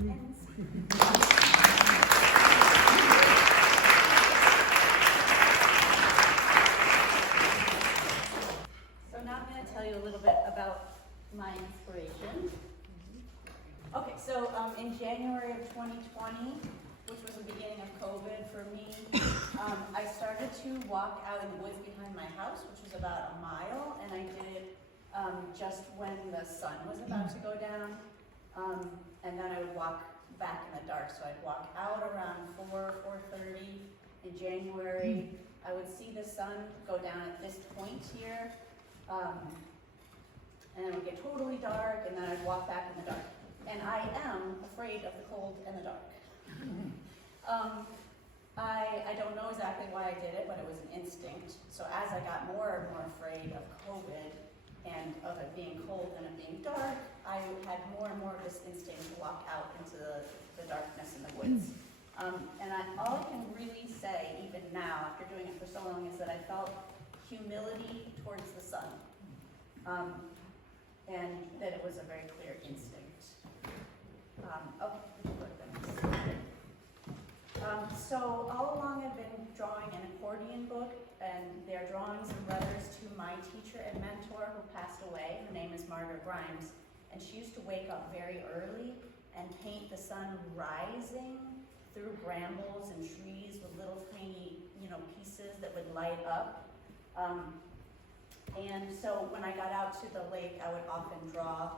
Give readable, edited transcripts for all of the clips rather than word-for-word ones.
So now I'm going to tell you a little bit about my inspiration. Okay, so in January of 2020, which was the beginning of COVID for me, I started to walk out in the woods behind my house, which was about a mile, and I did it just when the sun was about to go down, and then I would walk back in the dark. So I'd walk out around 4:30 in January. I would see the sun go down at this point here, and it would get totally dark, and then I'd walk back in the dark. And I am afraid of the cold and the dark. I don't know exactly why I did it, but it was an instinct. So as I got more and more afraid of COVID and of it being cold and it being dark, I had more and more of this instinct to walk out into the darkness in the woods. And all I can really say, even now, after doing it for so long, is that I felt humility towards the sun. And that it was a very clear instinct. Okay, we can go to the next slide. So all along I've been drawing an accordion book, and they're drawings and letters to my teacher and mentor who passed away. Her name is Margaret Grimes, and she used to wake up very early and paint the sun rising through brambles and trees with little tiny, pieces that would light up. And so when I got out to the lake, I would often draw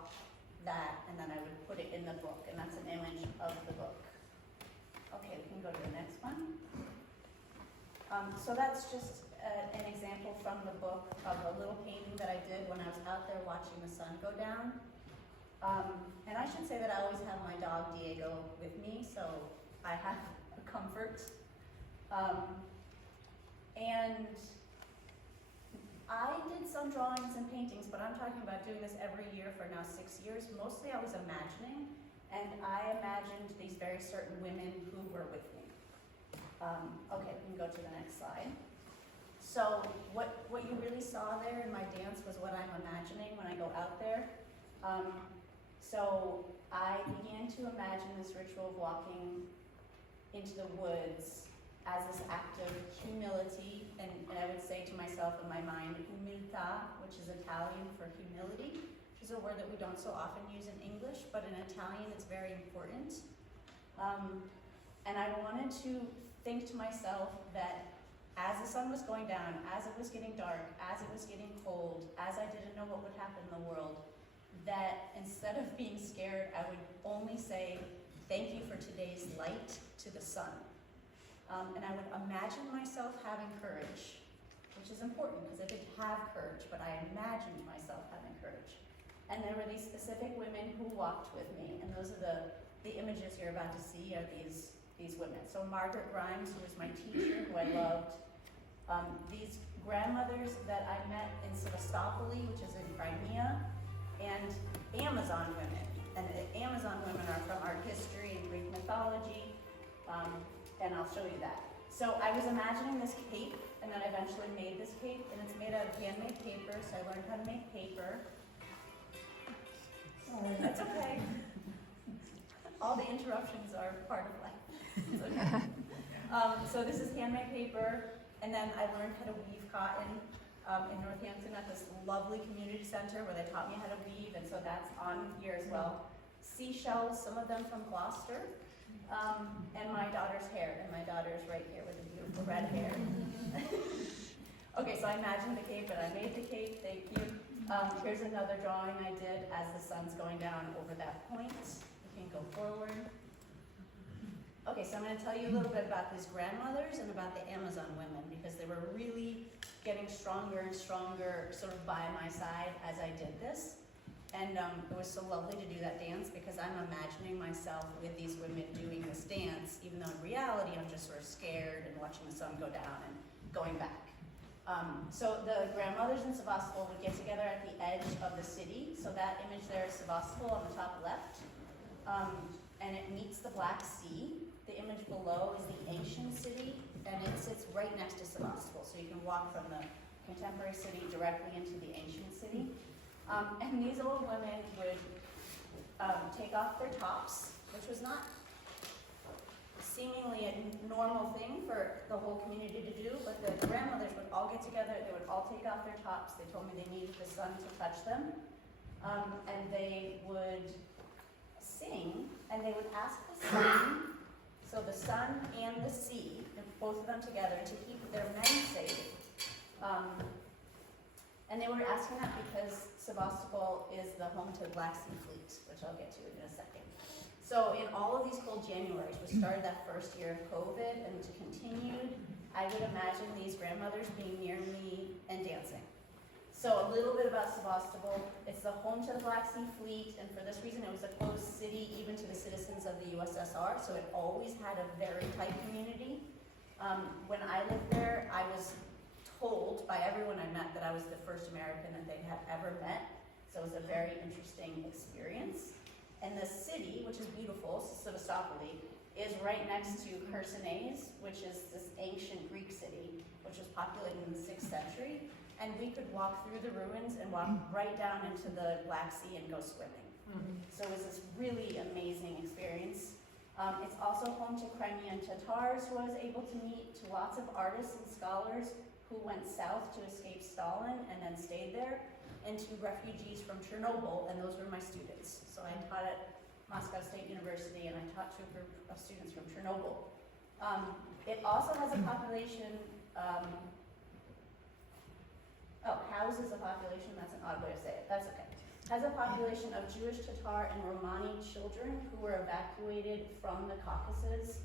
that, and then I would put it in the book, and that's an image of the book. Okay, we can go to the next one. So that's just an example from the book of a little painting that I did when I was out there watching the sun go down. And I should say that I always have my dog Diego with me, so I have a comfort. And I did some drawings and paintings, but I'm talking about doing this every year for now 6 years. Mostly I was imagining, and I imagined these very certain women who were with me. Okay, we can go to the next slide. So what you really saw there in my dance was what I'm imagining when I go out there. So I began to imagine this ritual of walking into the woods as this act of humility, and I would say to myself in my mind, Umilta, which is Italian for humility, which is a word that we don't so often use in English, but in Italian it's very important. And I wanted to think to myself that as the sun was going down, as it was getting dark, as it was getting cold, as I didn't know what would happen in the world, that instead of being scared, I would only say, thank you for today's light to the sun. And I would imagine myself having courage, which is important because I didn't have courage, but I imagined myself having courage. And there were these specific women who walked with me, and those are the images you're about to see are these women. So Margaret Grimes, who was my teacher, who I loved, these grandmothers that I met in Sevastopol, which is in Crimea, and Amazon women. And the Amazon women are from art history and Greek mythology, and I'll show you that. So I was imagining this cape, and then I eventually made this cape, and it's made out of handmade paper, so I learned how to make paper. Sorry. That's okay. All the interruptions are part of life. It's okay. So this is handmade paper, and then I learned how to weave cotton in Northampton at this lovely community center where they taught me how to weave, and so that's on here as well. Seashells, some of them from Gloucester, and my daughter's hair, and my daughter's right here with the beautiful red hair. Okay, so I imagined the cape, and I made the cape, thank you. Here's another drawing I did as the sun's going down over that point. You can go forward. Okay, so I'm going to tell you a little bit about these grandmothers and about the Amazon women, because they were really getting stronger and stronger sort of by my side as I did this. And it was so lovely to do that dance because I'm imagining myself with these women doing this dance, even though in reality I'm just sort of scared and watching the sun go down and going back. So the grandmothers in Sevastopol would get together at the edge of the city. So that image there is Sevastopol on the top left. And it meets the Black Sea. The image below is the ancient city, and it sits right next to Sevastopol. So you can walk from the contemporary city directly into the ancient city. And these old women would take off their tops, which was not seemingly a normal thing for the whole community to do, but the grandmothers would all get together, they would all take off their tops, they told me they needed the sun to touch them, and they would sing, and they would ask the sun, so the sun and the sea, both of them together, to keep their men safe. And they were asking that because Sebastopol is the home to the Black Sea Fleet, which I'll get to in a second. So in all of these cold Januaries, we started that first year of COVID and it continued. I would imagine these grandmothers being near me and dancing. So a little bit about Sebastopol. It's the home to the Black Sea Fleet, and for this reason it was a closed city even to the citizens of the USSR, so it always had a very tight community. When I lived there, I was told by everyone I met that I was the first American that they had ever met, so it was a very interesting experience. And the city, which is beautiful, Sebastopol, is right next to Chersonese, which is this ancient Greek city, which was populated in the 6th century. And we could walk through the ruins and walk right down into the Black Sea and go swimming. So it was this really amazing experience. It's also home to Crimean Tatars, who I was able to meet, to lots of artists and scholars who went south to escape Stalin and then stayed there, and to refugees from Chernobyl, and those were my students. So I taught at Moscow State University, and I taught to a group of students from Chernobyl. It also has a population, houses a population, that's an odd way to say it, that's okay. Has a population of Jewish, Tatar, and Romani children who were evacuated from the Caucasus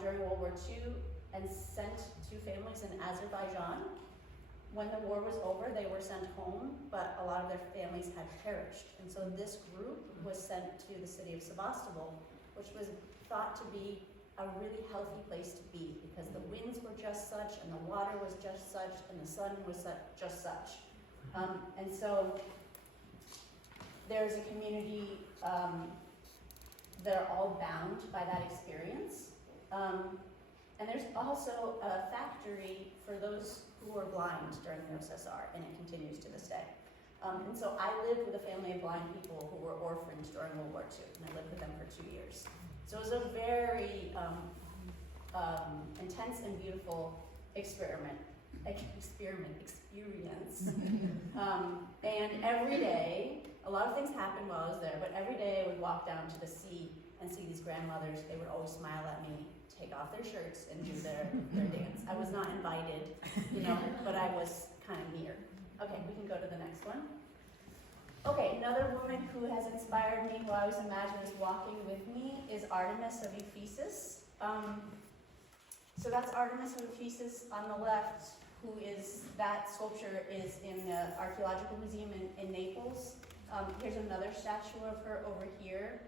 during World War II and sent to families in Azerbaijan. When the war was over, they were sent home, but a lot of their families had perished. And so this group was sent to the city of Sebastopol, which was thought to be a really healthy place to be because the winds were just such, and the water was just such, and the sun was just such. And so there's a community that are all bound by that experience. And there's also a factory for those who were blind during the USSR, and it continues to this day. And so I lived with a family of blind people who were orphaned during World War II, and I lived with them for 2 years. So it was a very intense and beautiful experience. And every day, a lot of things happened while I was there, but every day I would walk down to the sea and see these grandmothers. They would always smile at me, take off their shirts, and do their dance. I was not invited, but I was kind of near. Okay, we can go to the next one. Okay, another woman who has inspired me, who I always imagine is walking with me, is Artemis of Ephesus. So that's Artemis of Ephesus on the left, that sculpture is in the Archaeological Museum in Naples. Here's another statue of her over here.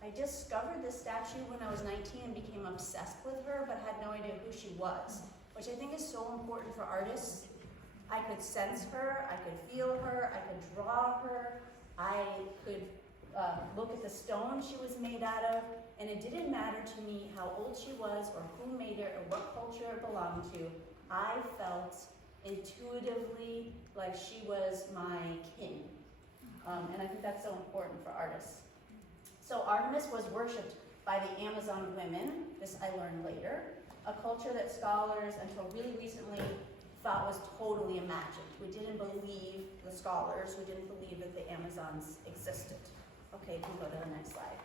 I discovered this statue when I was 19 and became obsessed with her, but had no idea who she was, which I think is so important for artists. I could sense her, I could feel her, I could draw her, I could look at the stone she was made out of, and it didn't matter to me how old she was or who made her or what culture it belonged to. I felt intuitively like she was my king. And I think that's so important for artists. So Artemis was worshipped by the Amazon women, this I learned later, a culture that scholars until really recently thought was totally imagined. We didn't believe the scholars, we didn't believe that the Amazons existed. Okay, you can go to the next slide.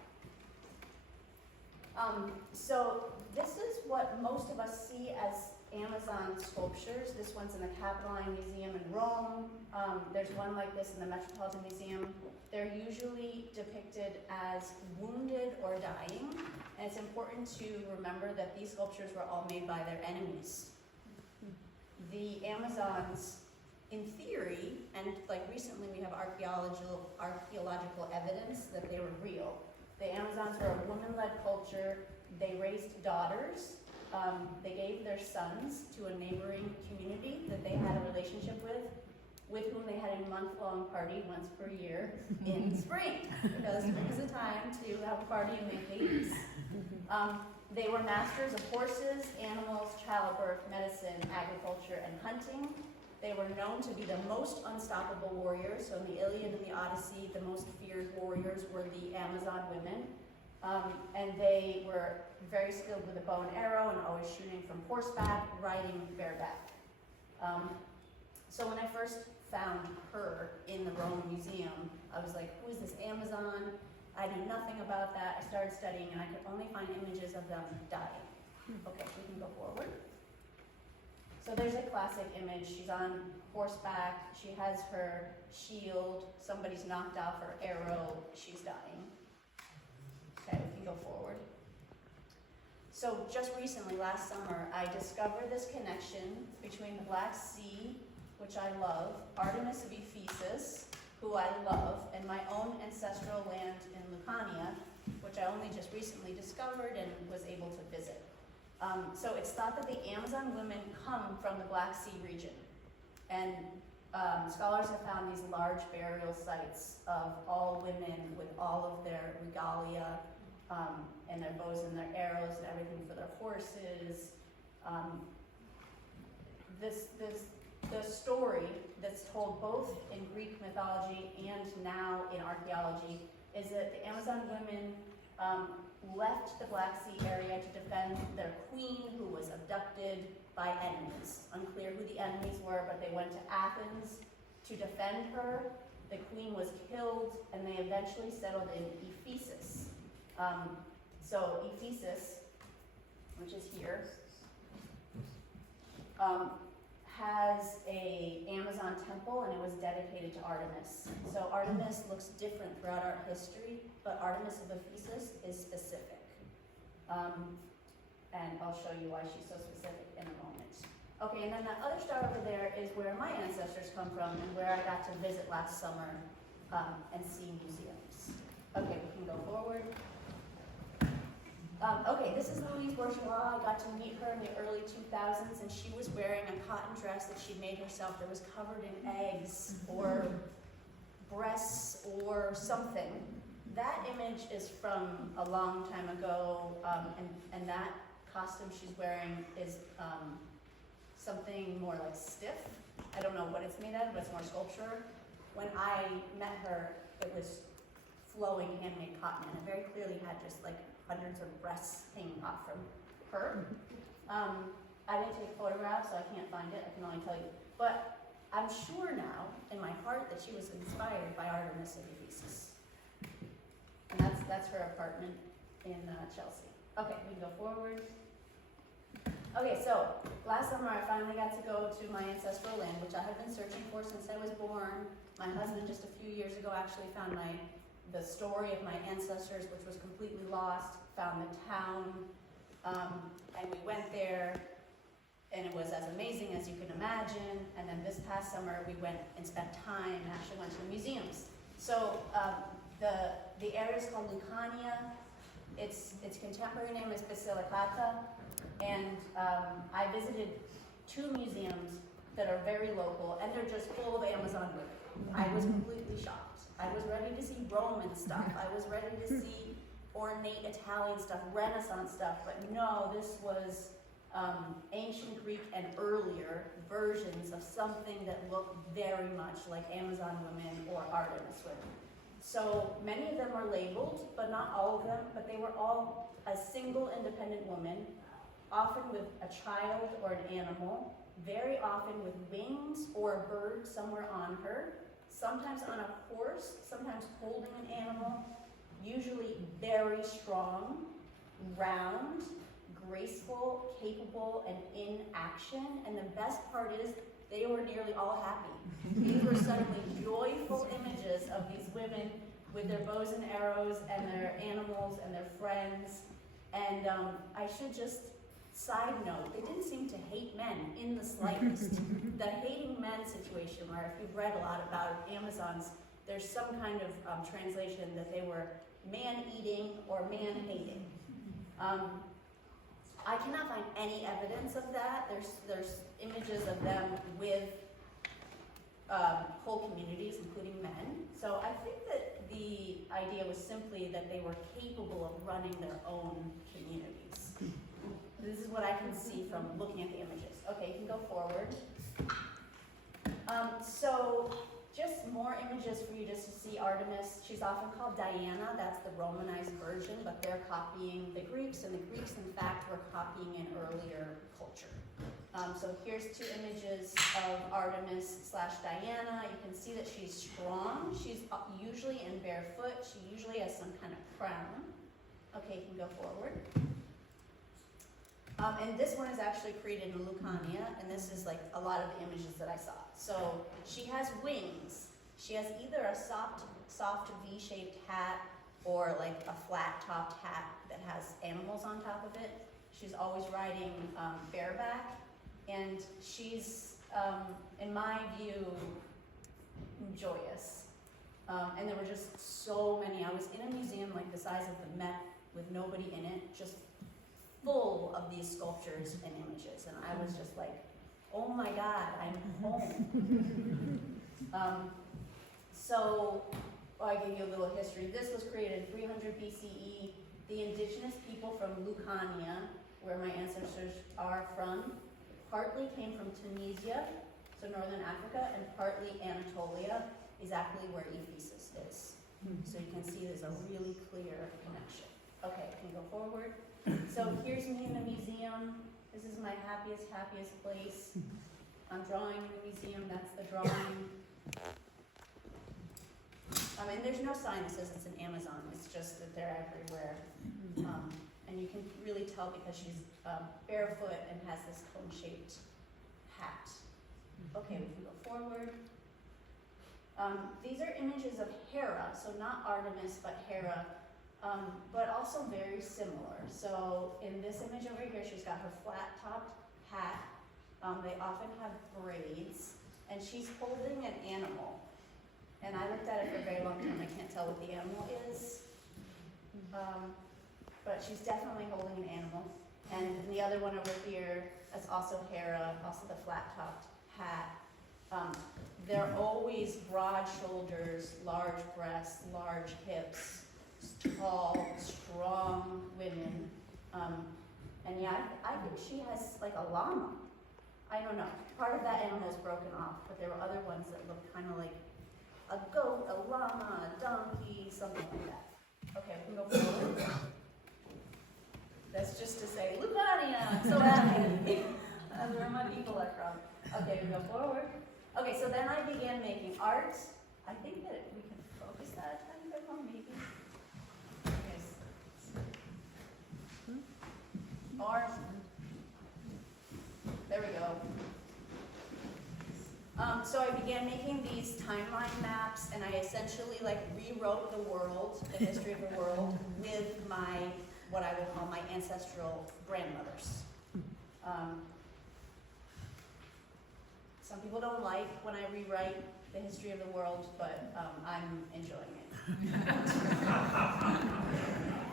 So this is what most of us see as Amazon sculptures. This one's in the Capitoline Museum in Rome. There's one like this in the Metropolitan Museum. They're usually depicted as wounded or dying, and it's important to remember that these sculptures were all made by their enemies. The Amazons, in theory, and like recently we have archaeological evidence that they were real. The Amazons were a woman-led culture. They raised daughters. They gave their sons to a neighboring community that they had a relationship with whom they had a month-long party once per year in spring, because spring is a time to have a party and make babies. They were masters of horses, animals, childbirth, medicine, agriculture, and hunting. They were known to be the most unstoppable warriors. So in the Iliad and the Odyssey, the most feared warriors were the Amazon women. And they were very skilled with a bow and arrow and always shooting from horseback, riding bareback. So when I first found her in the Rome Museum, I was like, who is this Amazon? I knew nothing about that. I started studying and I could only find images of them dying. Okay, we can go forward. So there's a classic image. She's on horseback. She has her shield. Somebody's knocked off her arrow. She's dying. Okay, we can go forward. So just recently, last summer, I discovered this connection between the Black Sea, which I love, Artemis of Ephesus, who I love, and my own ancestral land in Lucania, which I only just recently discovered and was able to visit. So it's thought that the Amazon women come from the Black Sea region. And scholars have found these large burial sites of all women with all of their regalia, and their bows and their arrows and everything for their horses. The story that's told both in Greek mythology and now in archaeology is that the Amazon women left the Black Sea area to defend their queen, who was abducted by enemies. Unclear who the enemies were, but they went to Athens to defend her. The queen was killed, and they eventually settled in Ephesus. So Ephesus, which is here, has a Amazon temple, and it was dedicated to Artemis. So Artemis looks different throughout our history, but Artemis of Ephesus is specific. And I'll show you why she's so specific in a moment. Okay, and then that other star over there is where my ancestors come from and where I got to visit last summer and see museums. Okay, we can go forward. Okay, this is Louise Bourgeois. I got to meet her in the early 2000s, and she was wearing a cotton dress that she made herself that was covered in eggs or breasts or something. That image is from a long time ago, and that costume she's wearing is something more like stiff. I don't know what it's made out of, but it's more sculpture. When I met her, it was flowing handmade cotton, and it very clearly had just like hundreds of breasts hanging off from her. I didn't take photographs, so I can't find it. I can only tell you. But I'm sure now, in my heart, that she was inspired by Artemis of Ephesus. And that's her apartment in Chelsea. Okay, we can go forward. Okay, so last summer I finally got to go to my ancestral land, which I have been searching for since I was born. My husband just a few years ago actually found the story of my ancestors, which was completely lost, found the town, and we went there, and it was as amazing as you can imagine. And then this past summer we went and spent time and actually went to the museums. So the area is called Lucania. Its contemporary name is Basilicata, and I visited 2 museums that are very local, and they're just full of Amazon women. I was completely shocked. I was ready to see Roman stuff. I was ready to see ornate Italian stuff, Renaissance stuff, but no, this was ancient Greek and earlier versions of something that looked very much like Amazon women or Artemis women. So many of them are labeled, but not all of them, but they were all a single independent woman, often with a child or an animal, very often with wings or a bird somewhere on her, sometimes on a horse, sometimes holding an animal, usually very strong, round, graceful, capable, and in action. And the best part is they were nearly all happy. These were suddenly joyful images of these women with their bows and arrows and their animals and their friends. And I should just side note, they didn't seem to hate men in the slightest. The hating men situation, where if you've read a lot about Amazons, there's some kind of translation that they were man-eating or man-hating. I cannot find any evidence of that. There's images of them with whole communities, including men. So I think that the idea was simply that they were capable of running their own communities. This is what I can see from looking at the images. Okay, you can go forward. So just more more images for you just to see Artemis. She's often called Diana, that's the Romanized version, but they're copying the Greeks, and the Greeks, in fact, were copying an earlier culture. So here's two images of Artemis / Diana. You can see that she's strong. She's usually in barefoot. She usually has some kind of crown. Okay, you can go forward. And this one is actually created in Lucania, and this is like a lot of the images that I saw. So she has wings. She has either a soft V-shaped hat or like a flat-topped hat that has animals on top of it. She's always riding bareback, and she's, in my view, joyous. And there were just so many. I was in a museum like the size of the Met with nobody in it, just full of these sculptures and images, and I was just like, oh my God, I'm home. I give you a little history. This was created in 300 BCE. The indigenous people from Lucania, where my ancestors are from, partly came from Tunisia, so northern Africa, and partly Anatolia, exactly where Ephesus is. So you can see there's a really clear connection. Okay, can you go forward? So here's me in the museum. This is my happiest place. I'm drawing in the museum, that's the drawing. And there's no sign that says it's an Amazon, it's just that they're everywhere. And you can really tell because she's barefoot and has this cone-shaped hat. Okay, we can go forward. These are images of Hera, so not Artemis, but Hera. But also very similar. So in this image over here, she's got her flat-topped hat. They often have braids, and she's holding an animal. And I looked at it for a very long time. I can't tell what the animal is, but she's definitely holding an animal. And the other one over here is also Hera, also the flat-topped hat. They're always broad shoulders, large breasts, large hips, tall, strong women. And yeah, I think she has like a llama. I don't know. Part of that animal is broken off, but there were other ones that looked kind of like a goat, a llama, a donkey, something like that. Okay, we can go forward. That's just to say, Lucania, I'm so happy. That's where my people are from. Okay, we go forward. Okay, so then I began making art. I think that we can focus that a tiny bit more, maybe. Or, there we go. So I began making these timeline maps, and I essentially like rewrote the world, the history of the world, with my, what I will call my ancestral grandmothers. Some people don't like when I rewrite the history of the world, but I'm enjoying it.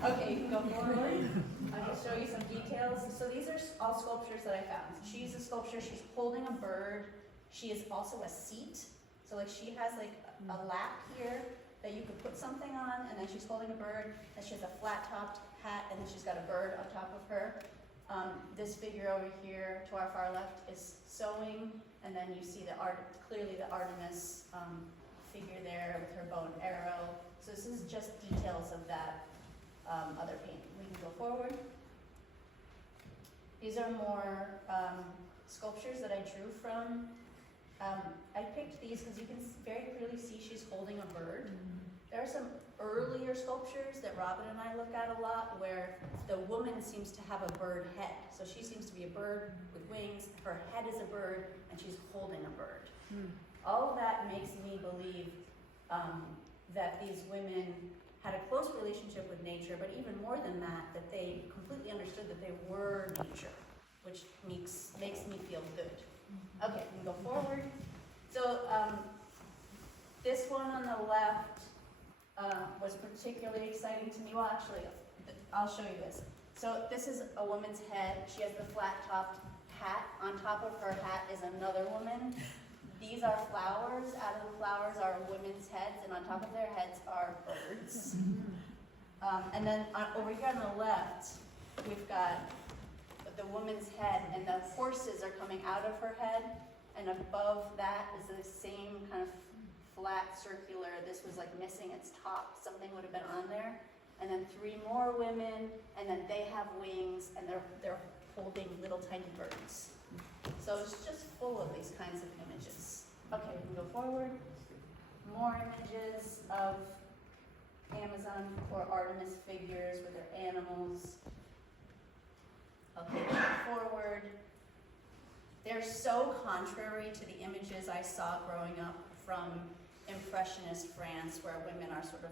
Okay, you can go forward. I'll just show you some details. So these are all sculptures that I found. She's a sculpture, she's holding a bird. She is also a seat. So like she has like a lap here that you could put something on, and then she's holding a bird, and she has a flat-topped hat, and then she's got a bird on top of her. This figure over here to our far left is sewing, and then you see clearly the Artemis figure there with her bow and arrow. So this is just details of that other painting. We can go forward. These are more sculptures that I drew from. I picked these because you can very clearly see she's holding a bird. There are some earlier sculptures that Robin and I look at a lot where the woman seems to have a bird head. So she seems to be a bird with wings, her head is a bird, and she's holding a bird. All of that makes me believe that these women had a close relationship with nature, but even more than that, that they completely understood that they were nature, which makes me feel good. Okay, we can go forward. So this one on the left was particularly exciting to me. Well, actually, I'll show you this. So this is a woman's head. She has the flat-topped hat. On top of her hat is another woman. These are flowers. Out of the flowers are women's heads, and on top of their heads are birds. And then over here on the left, we've got the woman's head, and the horses are coming out of her head, and above that is the same kind of flat exact circular, this was like missing its top, something would have been on there. And then 3 more women, and then they have wings, and they're holding little tiny birds. So it's just full of these kinds of images. Okay, we can go forward. More images of Amazon or Artemis figures with their animals. Okay, forward. They're so contrary to the images I saw growing up from Impressionist France, where women are sort of,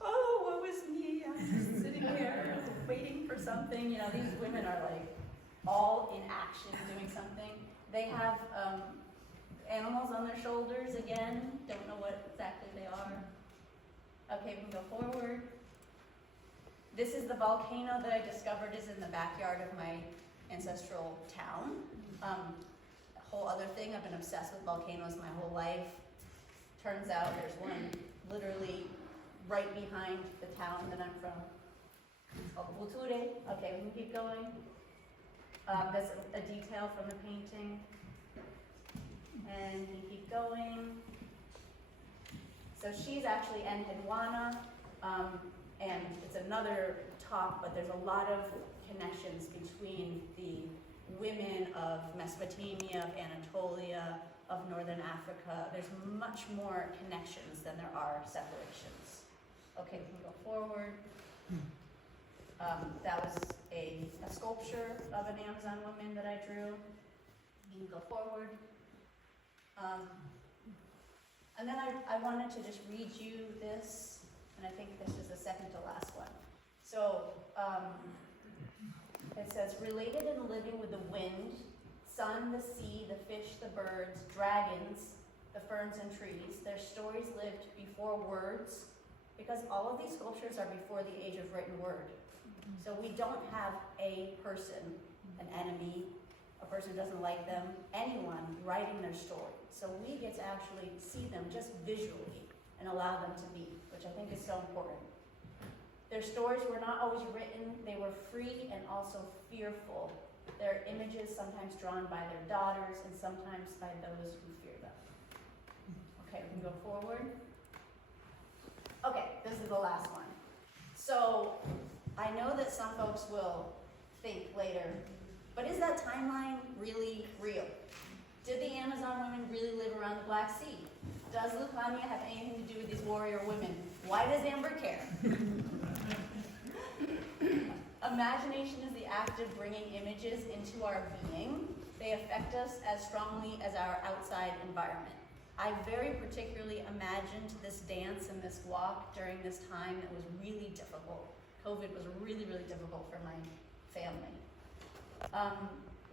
oh, woe is me, I'm just sitting here waiting for something. You know, these women are like all in action doing something. They have animals on their shoulders again, don't know what exactly they are. Okay, we can go forward. This is the volcano that I discovered is in the backyard of my ancestral town. A whole other thing, I've been obsessed with volcanoes my whole life. Turns out there's one literally right behind the town that I'm from. It's called Vulture. Okay, we can keep going. There's a detail from the painting. And we keep going. So she's actually Enheduanna, and it's another talk, but there's a lot of connections between the women of Mesopotamia, of Anatolia, of Northern Africa. There's much more connections than there are separations. Okay, we can go forward. That was a sculpture of an Amazon woman that I drew. You can go forward. And then I wanted to just read you this, and I think this is the second to last one. So it says, related and living with the wind, sun, the sea, the fish, the birds, dragons, the ferns and trees, their stories lived before words, because all of these sculptures are before the age of written word. So we don't have a person, an enemy, a person who doesn't like them, anyone writing their story. So we get to actually see them just visually and allow them to be, which I think is so important. Their stories were not always written, they were free and also fearful. Their images sometimes drawn by their daughters and sometimes by those who fear them. Okay, we can go forward. Okay, this is the last one. So I know that some folks will think later, but is that timeline really real? Did the Amazon women really live around the Black Sea? Does Lucania have anything to do with these warrior women? Why does Amber care? Imagination is the act of bringing images into our being. They affect us as strongly as our outside environment. I very particularly imagined this dance and this walk during this time that was really difficult. COVID was really, really difficult for my family.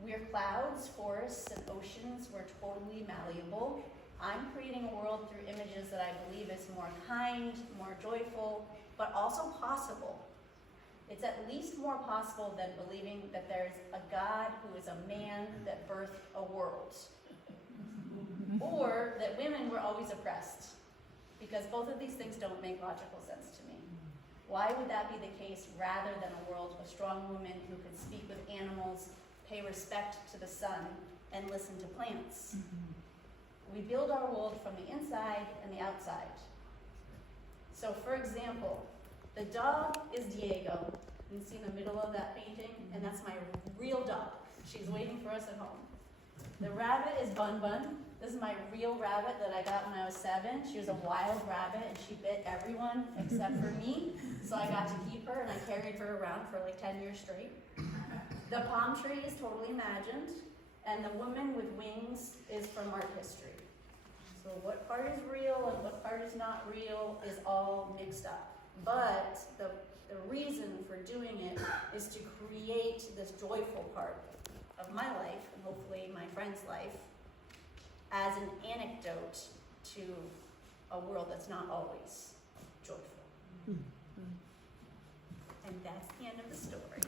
We're clouds, forests, and oceans. We're totally malleable. I'm creating a world through images that I believe is more kind, more joyful, but also possible. It's at least more possible than believing that there's a God who is a man that birthed a world. Or that women were always oppressed, because both of these things don't make logical sense to me. Why would that be the case rather than a world of strong women who could speak with animals, pay respect to the sun, and listen to plants? We build our world from the inside and the outside. So for example, the dog is Diego. You can see in the middle of that painting, and that's my real dog. She's waiting for us at home. The rabbit is Bun Bun. This is my real rabbit that I got when I was 7. She was a wild rabbit, and she bit everyone except for me. So I got to keep her, and I carried her around for like 10 years straight. The palm tree is totally imagined, and the woman with wings is from art history. So what part is real and what part is not real is all mixed up. But the reason for doing it is to create this joyful part of my life, and hopefully my friend's life, as an anecdote to a world that's not always joyful. And that's the end of the story.